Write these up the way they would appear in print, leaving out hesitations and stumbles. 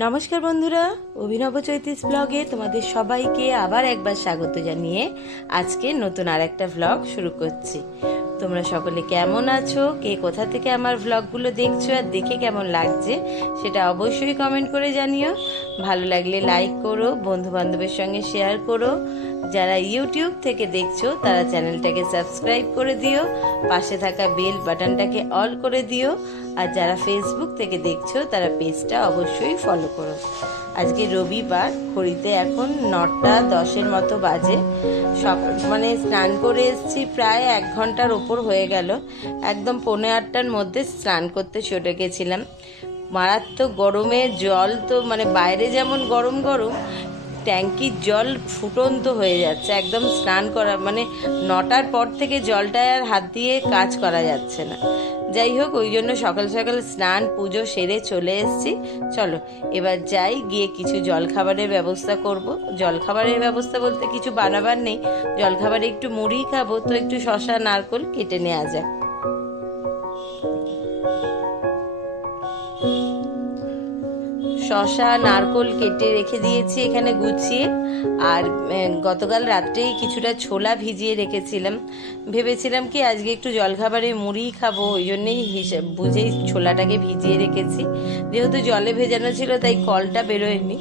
নমস্কার বন্ধুরা, অভিনব চৈতিস ব্লগে তোমাদের সবাইকে আবার একবার স্বাগত জানিয়ে আজকে নতুন আর একটা ব্লগ শুরু করছি। তোমরা সকলে কেমন আছো, কে কোথা থেকে আমার ব্লগগুলো দেখছো আর দেখে কেমন লাগছে সেটা অবশ্যই কমেন্ট করে জানিও। ভালো লাগলে লাইক করো, বন্ধু বান্ধবের সঙ্গে শেয়ার করো। যারা ইউটিউব থেকে দেখছো তারা চ্যানেলটাকে সাবস্ক্রাইব করে দিও, পাশে থাকা বেল বাটনটাকে অল করে দিও। আর যারা ফেসবুক থেকে দেখছো তারা পেজটা অবশ্যই ফলো করো। আজকে রবিবার, ঘড়িতে এখন 9:10 মতো বাজে। সকাল স্নান করে এসেছি, প্রায় 1 ঘন্টার ওপর হয়ে গেল। একদম 7:45টার মধ্যে স্নান করতে চলে গেছিলাম। মারাত্মক গরমে জল তো বাইরে যেমন গরম গরম, ট্যাঙ্কির জল ফুটন্ত হয়ে যাচ্ছে। একদম স্নান করা 9টার পর থেকে জলটায় আর হাত দিয়ে কাজ করা যাচ্ছে না। যাই হোক, ওই জন্য সকাল সকাল স্নান পুজো সেরে চলে এসেছি। চলো এবার যাই, গিয়ে কিছু জলখাবারের ব্যবস্থা করব। জলখাবারের ব্যবস্থা বলতে কিছু বানাবার নেই, জলখাবারে একটু মুড়ি খাবো, তো একটু শসা নারকোল কেটে নেওয়া যায়। শসা নারকোল কেটে রেখে দিয়েছি এখানে গুছিয়ে। আর গতকাল রাত্রেই কিছুটা ছোলা ভিজিয়ে রেখেছিলাম। ভেবেছিলাম কি আজকে একটু জলখাবারে মুড়ি খাবো, ওই জন্যই হিসাব বুঝেই ছোলাটাকে ভিজিয়ে রেখেছি। যেহেতু জলে ভেজানো ছিল তাই কলটা বেরোয়নি,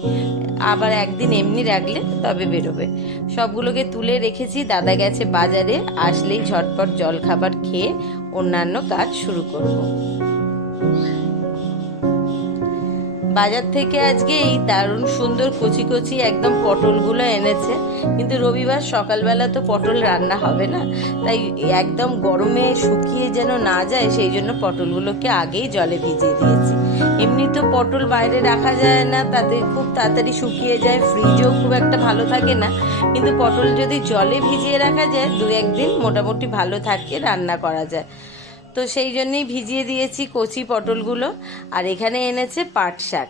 আবার একদিন এমনি রাখলে তবে বেরোবে। সবগুলোকে তুলে রেখেছি। দাদা গেছে বাজারে, আসলেই ঝটপট জলখাবার খেয়ে অন্যান্য কাজ শুরু করব। বাজার থেকে আজকে এই দারুণ সুন্দর কচি কচি একদম পটলগুলো এনেছে, কিন্তু রবিবার সকালবেলা তো পটল রান্না হবে না, তাই একদম গরমে শুকিয়ে যেন না যায় সেই জন্য পটলগুলোকে আগেই জলে ভিজিয়ে দিয়েছি। এমনি তো পটল বাইরে রাখা যায় না, তাতে খুব তাড়াতাড়ি শুকিয়ে যায়, ফ্রিজও খুব একটা ভালো থাকে না। কিন্তু পটল যদি জলে ভিজিয়ে রাখা যায় 2-1 দিন মোটামুটি ভালো থাকে, রান্না করা যায়। তো সেই জন্যই ভিজিয়ে দিয়েছি কচি পটলগুলো। আর এখানে এনেছে পাট শাক।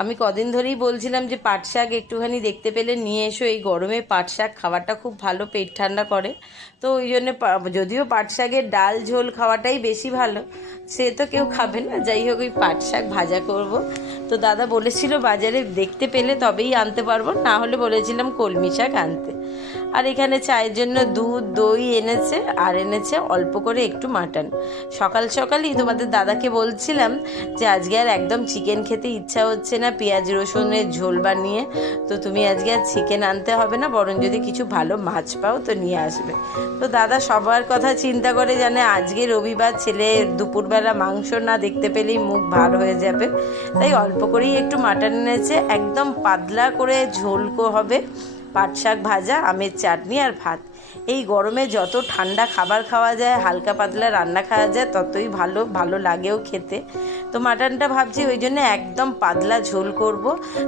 আমি কদিন ধরেই বলছিলাম যে পাট শাক একটুখানি দেখতে পেলে নিয়ে এসো, এই গরমে পাট শাক খাওয়াটা খুব ভালো, পেট ঠান্ডা করে। তো ওই জন্য, যদিও পাট শাকের ডাল ঝোল খাওয়াটাই বেশি ভালো, সে তো কেউ খাবে না, যাই হোক ওই পাট শাক ভাজা করব। তো দাদা বলেছিল বাজারে দেখতে পেলে তবেই আনতে পারবো, না হলে বলেছিলাম কলমি শাক আনতে। আর এখানে চায়ের জন্য দুধ দই এনেছে, আর এনেছে অল্প করে একটু মাটন। সকাল সকালই তোমাদের দাদাকে বলছিলাম যে আজকে আর একদম চিকেন খেতে ইচ্ছা হচ্ছে না, পেঁয়াজ রসুনের ঝোল বানিয়ে, তো তুমি আজকে আর চিকেন আনতে হবে না, বরং যদি কিছু ভালো মাছ পাও তো নিয়ে আসবে। তো দাদা সবার কথা চিন্তা করে, জানে আজকে রবিবার, ছেলে দুপুরবেলা মাংস না দেখতে পেলেই মুখ ভার হয়ে যাবে, তাই অল্প করেই একটু মাটন এনেছে। একদম পাতলা করে ঝোল হবে, পাট শাক ভাজা, আমের চাটনি আর ভাত। এই গরমে যত ঠান্ডা খাবার খাওয়া যায়, হালকা পাতলা রান্না খাওয়া যায়, ততই ভালো, ভালো লাগেও খেতে। তো মাটনটা ভাবছি ওই জন্য একদম পাতলা ঝোল করব।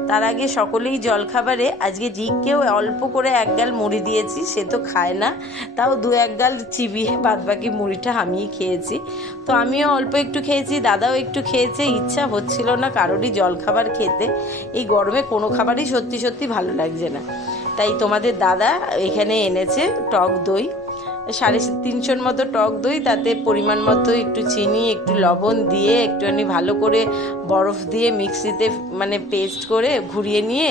তার আগে সকলেই জলখাবারে আজকে রিককেও অল্প করে 1 গাল মুড়ি দিয়েছি, সে তো খায় না, তাও 2-1 গাল চিবিয়ে বাদবাকি মুড়িটা আমিই খেয়েছি। তো আমিও অল্প একটু খেয়েছি, দাদাও একটু খেয়েছে। ইচ্ছা হচ্ছিল না কারোরই জলখাবার খেতে, এই গরমে কোনো খাবারই সত্যি সত্যি ভালো লাগছে না। তাই তোমাদের দাদা এখানে এনেছে টক দই, 350 মতো টক দই, তাতে পরিমাণ মতো একটু চিনি, একটু লবণ দিয়ে একটুখানি ভালো করে বরফ দিয়ে মিক্সিতে পেস্ট করে ঘুরিয়ে নিয়ে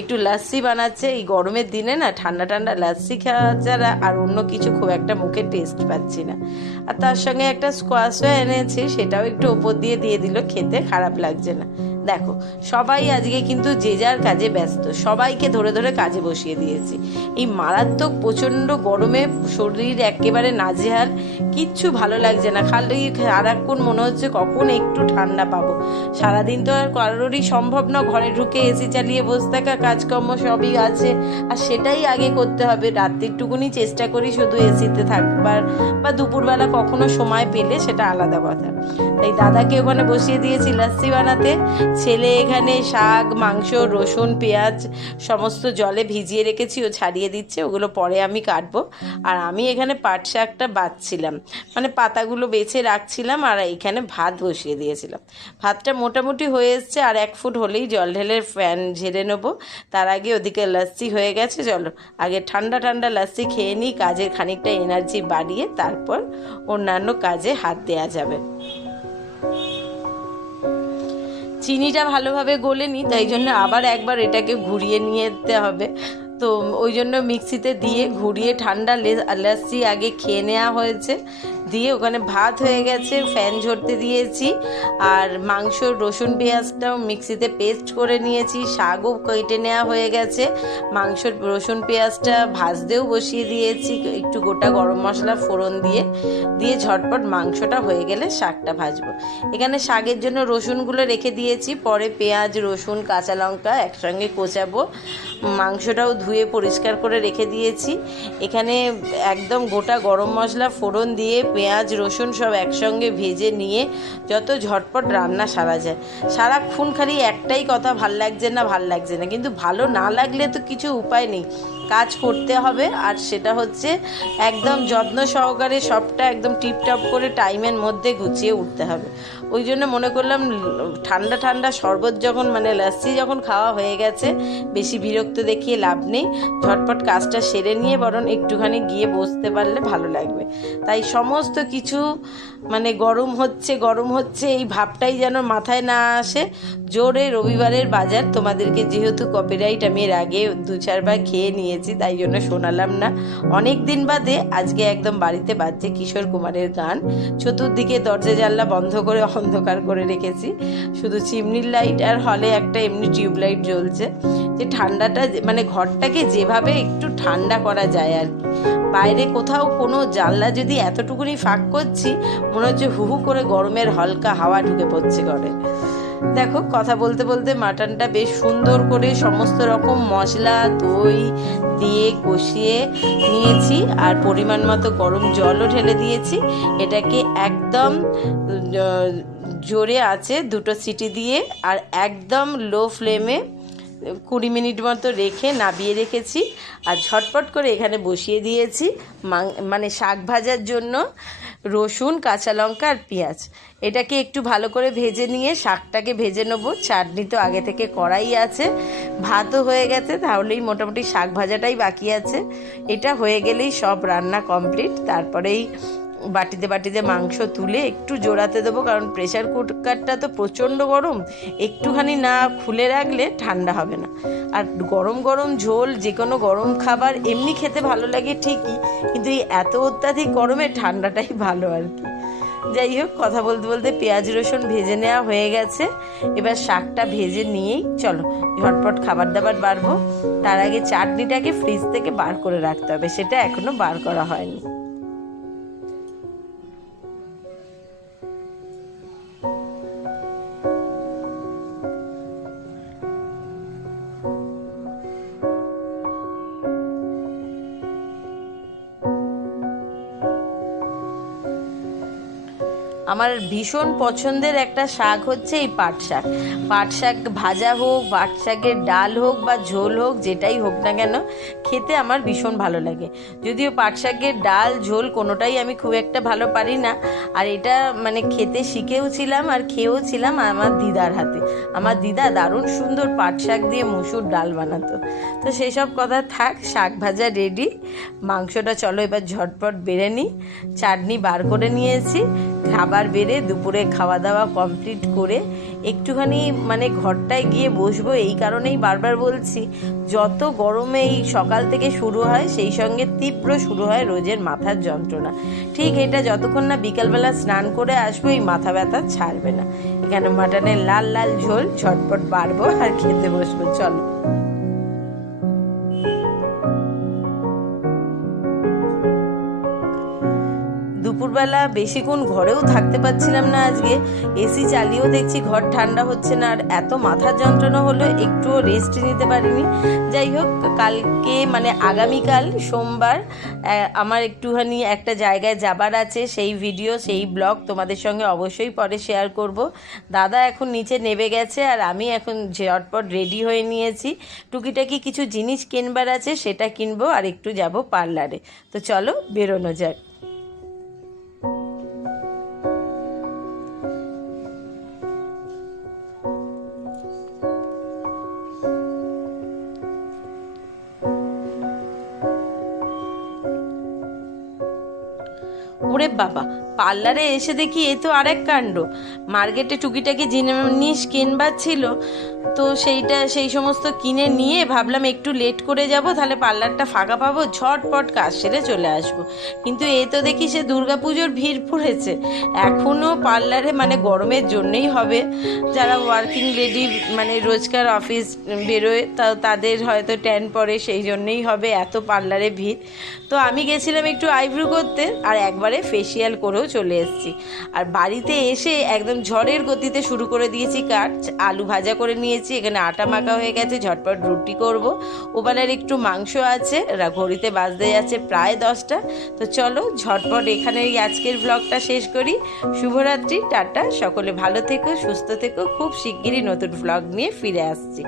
একটু লাস্সি বানাচ্ছে। এই গরমের দিনে না ঠান্ডা ঠান্ডা লাস্সি খাওয়া ছাড়া আর অন্য কিছু খুব একটা মুখে টেস্ট পাচ্ছি না। আর তার সঙ্গে একটা স্কোয়াশও এনেছি, সেটাও একটু ওপর দিয়ে দিল, খেতে খারাপ লাগছে না। দেখো সবাই আজকে কিন্তু যে যার কাজে ব্যস্ত, সবাইকে ধরে ধরে কাজে বসিয়ে দিয়েছি। এই মারাত্মক প্রচণ্ড গরমে শরীর একেবারে নাজেহাল, কিচ্ছু ভালো লাগছে না, খালি সারাক্ষণ মনে হচ্ছে কখন একটু ঠান্ডা পাবো। সারাদিন তো আর কারোরই সম্ভব না ঘরে ঢুকে এসি চালিয়ে বসে থাকা, কাজকর্ম সবই আছে, আর সেটাই আগে করতে হবে। রাত্রিটুকুনি চেষ্টা করি শুধু এসিতে থাকবার, বা দুপুরবেলা কখনো সময় পেলে সেটা আলাদা কথা। তাই দাদাকে ওখানে বসিয়ে দিয়েছি লাস্সি বানাতে। ছেলে এখানে শাক, মাংস, রসুন, পেঁয়াজ সমস্ত জলে ভিজিয়ে রেখেছি, ও ছাড়িয়ে দিচ্ছে, ওগুলো পরে আমি কাটবো। আর আমি এখানে পাট শাকটা বাছছিলাম, পাতাগুলো বেছে রাখছিলাম, আর এখানে ভাত বসিয়ে দিয়েছিলাম। ভাতটা মোটামুটি হয়ে এসছে, আর 1 ফুট হলেই জল ঢেলে ফ্যান ঝেড়ে নেবো। তার আগে ওদিকে লাস্সি হয়ে গেছে, চলো আগে ঠান্ডা ঠান্ডা লাস্সি খেয়ে নিই, কাজের খানিকটা এনার্জি বাড়িয়ে তারপর অন্যান্য কাজে হাত দেওয়া যাবে। চিনিটা ভালোভাবে গলেনি, তাই জন্য আবার একবার এটাকে ঘুরিয়ে নিয়ে যেতে হবে। তো ওই জন্য মিক্সিতে দিয়ে ঘুরিয়ে ঠান্ডা লস্যি আগে খেয়ে নেওয়া হয়েছে। দিয়ে ওখানে ভাত হয়ে গেছে, ফ্যান ঝরতে দিয়েছি, আর মাংস রসুন পেঁয়াজটাও মিক্সিতে পেস্ট করে নিয়েছি, শাকও কেটে নেওয়া হয়ে গেছে, মাংস রসুন পেঁয়াজটা ভাজতেও বসিয়ে দিয়েছি একটু গোটা গরম মশলা ফোড়ন দিয়ে ঝটপট মাংসটা হয়ে গেলে শাকটা ভাজবো। এখানে শাকের জন্য রসুনগুলো রেখে দিয়েছি, পরে পেঁয়াজ রসুন কাঁচা লঙ্কা একসঙ্গে কোচাবো। মাংসটাও ধুয়ে পরিষ্কার করে রেখে দিয়েছি। এখানে একদম গোটা গরম মশলা ফোড়ন দিয়ে পেঁয়াজ রসুন সব একসঙ্গে ভেজে নিয়ে যত ঝটপট রান্না সারা যায়। সারাক্ষণ খালি একটাই কথা, ভাল লাগছে না, কিন্তু ভালো না লাগলে তো কিছু উপায় নেই, কাজ করতে হবে। আর সেটা হচ্ছে একদম যত্ন সহকারে সবটা একদম টিপটপ করে টাইমের মধ্যে গুছিয়ে উঠতে হবে। ওই জন্য মনে করলাম ঠান্ডা ঠান্ডা শরবত যখন মানে লস্যি যখন খাওয়া হয়ে গেছে, বেশি বিরক্ত দেখিয়ে লাভ নেই, ঝটপট কাজটা সেরে নিয়ে বরং একটুখানি গিয়ে বসতে পারলে ভালো লাগবে। তাই সমস্ত কিছু মানে গরম হচ্ছে এই ভাবটাই যেন মাথায় না আসে। জোরে রবিবারের বাজার, তোমাদেরকে যেহেতু কপিরাইট আমি এর আগে 2-4 বার খেয়ে নিয়েছি, তাই জন্য শোনালাম না। অনেক দিন বাদে আজকে একদম বাড়িতে বাজছে কিশোর কুমারের গান। চতুর্দিকে দরজা জানলা বন্ধ করে অন্ধকার করে রেখেছি, শুধু চিমনির লাইট আর হলে একটা এমনি টিউবলাইট জ্বলছে, যে ঠান্ডাটা মানে ঘরটাকে যেভাবে একটু ঠান্ডা করা যায় আর কি। বাইরে কোথাও কোনো জানলা যদি এতটুকুনি ফাঁক করছি, মনে হচ্ছে হু হু করে গরমের হালকা হাওয়া ঢুকে পড়ছে ঘরে। দেখো কথা বলতে বলতে মাটনটা বেশ সুন্দর করে সমস্ত রকম মশলা দই দিয়ে কষিয়ে নিয়েছি, আর পরিমাণ মতো গরম জলও ঢেলে দিয়েছি। এটাকে একদম জোরে আছে 2টো সিটি দিয়ে আর একদম লো ফ্লেমে 20 মিনিট মতো রেখে নামিয়ে রেখেছি। আর ঝটপট করে এখানে বসিয়ে দিয়েছি মানে শাক ভাজার জন্য রসুন কাঁচা লঙ্কা আর পেঁয়াজ। এটাকে একটু ভালো করে ভেজে নিয়ে শাকটাকে ভেজে নেবো। চাটনি তো আগে থেকে করাই আছে, ভাতও হয়ে গেছে, তাহলেই মোটামুটি শাক ভাজাটাই বাকি আছে। এটা হয়ে গেলেই সব রান্না কমপ্লিট। তারপরেই বাটিতে মাংস তুলে একটু জোড়াতে দেবো, কারণ প্রেশার কুকারটা তো প্রচণ্ড গরম, একটুখানি না খুলে রাখলে ঠান্ডা হবে না। আর গরম গরম ঝোল যে কোনো গরম খাবার এমনি খেতে ভালো লাগে ঠিকই, কিন্তু এই এত অত্যাধিক গরমে ঠান্ডাটাই ভালো আর কি। যাই হোক, কথা বলতে বলতে পেঁয়াজ রসুন ভেজে নেওয়া হয়ে গেছে, এবার শাকটা ভেজে নিয়েই চলো ঝটপট খাবার দাবার বাড়বো। তার আগে চাটনিটাকে ফ্রিজ থেকে বার করে রাখতে হবে, সেটা এখনো বার করা হয়নি। আমার ভীষণ পছন্দের একটা শাক হচ্ছে এই পাট শাক। পাট শাক ভাজা হোক, পাট শাকের ডাল হোক বা ঝোল হোক, যেটাই হোক না কেন খেতে আমার ভীষণ ভালো লাগে। যদিও পাট শাকের ডাল ঝোল কোনোটাই আমি খুব একটা ভালো পারি না, আর এটা মানে খেতে শিখেও ছিলাম আর খেয়েও ছিলাম আমার দিদার হাতে। আমার দিদা দারুণ সুন্দর পাট শাক দিয়ে মুসুর ডাল বানাতো। তো সেই সব কথা থাক, শাক ভাজা রেডি, মাংসটা চলো এবার ঝটপট বেড়ে নিই। চাটনি বার করে নিয়েছি, খাবার বেড়ে দুপুরে খাওয়া দাওয়া কমপ্লিট করে একটুখানি মানে ঘরটায় গিয়ে বসবো। এই কারণেই বারবার বলছি, যত গরমে এই সকাল থেকে শুরু হয়, সেই সঙ্গে তীব্র শুরু হয় রোজের মাথার যন্ত্রণা। ঠিক এটা যতক্ষণ না বিকালবেলা স্নান করে আসবো, এই মাথা ব্যথা ছাড়বে না। এখানে মাটনের লাল লাল ঝোল, ঝটপট বাড়বো আর খেতে বসবো, চলো। দুপুরবেলা বেশিক্ষণ ঘরেও থাকতে পারছিলাম না আজকে, এসি চালিয়েও দেখছি ঘর ঠান্ডা হচ্ছে না, আর এত মাথার যন্ত্রণা হলো একটুও রেস্ট নিতে পারিনি। যাই হোক, কালকে মানে আগামীকাল সোমবার আমার একটুখানি একটা জায়গায় যাবার আছে, সেই ভিডিও সেই ব্লগ তোমাদের সঙ্গে অবশ্যই পরে শেয়ার করব। দাদা এখন নিচে নেমে গেছে, আর আমি এখন ঝটপট রেডি হয়ে নিয়েছি। টুকিটাকি কিছু জিনিস কিনবার আছে, সেটা কিনবো, আর একটু যাব পার্লারে। তো চলো বেরোনো যাক। ওরে বাবা, পার্লারে এসে দেখি এ তো আরেক কাণ্ড, মার্কেটে টুকিটাকি জিনিস কিনবার ছিল, তো সেই সমস্ত কিনে নিয়ে ভাবলাম একটু লেট করে যাব, তাহলে পার্লারটা ফাঁকা পাবো, ঝটপট কাজ সেরে চলে আসবো। কিন্তু এ তো দেখি সে দুর্গাপুজোর ভিড় পড়েছে এখনও পার্লারে, মানে গরমের জন্যই হবে, যারা ওয়ার্কিং লেডি মানে রোজকার অফিস বেরোয় তাদের হয়তো ট্যান পড়ে, সেই জন্যই হবে এত পার্লারে ভিড়। তো আমি গেছিলাম একটু আইব্রো করতে, আর একবারে ফেসিয়াল করেও চলে এসেছি। আর বাড়িতে এসে একদম ঝড়ের গতিতে শুরু করে দিয়েছি কাজ। আলু ভাজা করে নিয়েছি, এখানে আটা মাখা হয়ে গেছে, ঝটপট রুটি করব। ওবেলার একটু মাংস আছে, ঘড়িতে বাজতে যাচ্ছে প্রায় 10টা। তো চলো ঝটপট এখানেই আজকের ব্লগটা শেষ করি। শুভরাত্রি, টাটা, সকলে ভালো থেকো, সুস্থ থেকো, খুব শিগগিরই নতুন ব্লগ নিয়ে ফিরে আসছি।